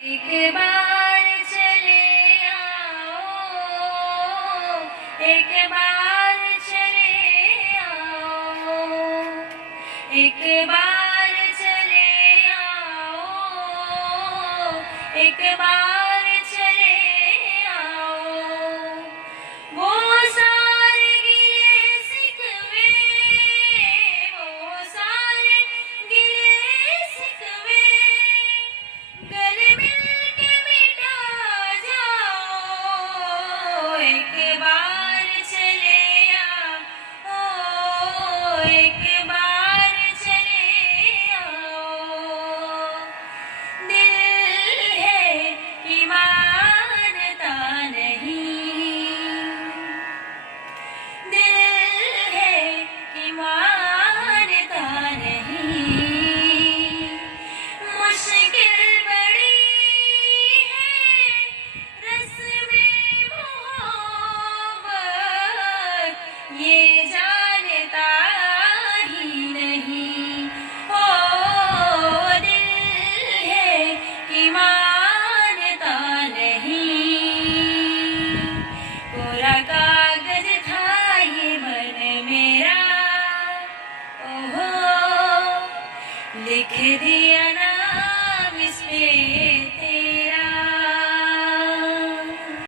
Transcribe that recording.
एक बार चले आओ, एक बार चले आओ, एक बार चले आओ, एक बार चले आओ। वो सारे गिले शिकवे, वो सारे गिले शिकवे गले मिल के मिटा जाओ। एक बार चले आओ, एक बार चले आओ। दिल है कि मानता नहीं, दिल है कि मानता नहीं। मुश्किल बड़ी है रस्मे मोहब्बत, ये जानता ही नहीं। ओ दिल है कि मानता नहीं। कोरा कागज था ये मन मेरा, ओहो लिख दिया नाम इस पे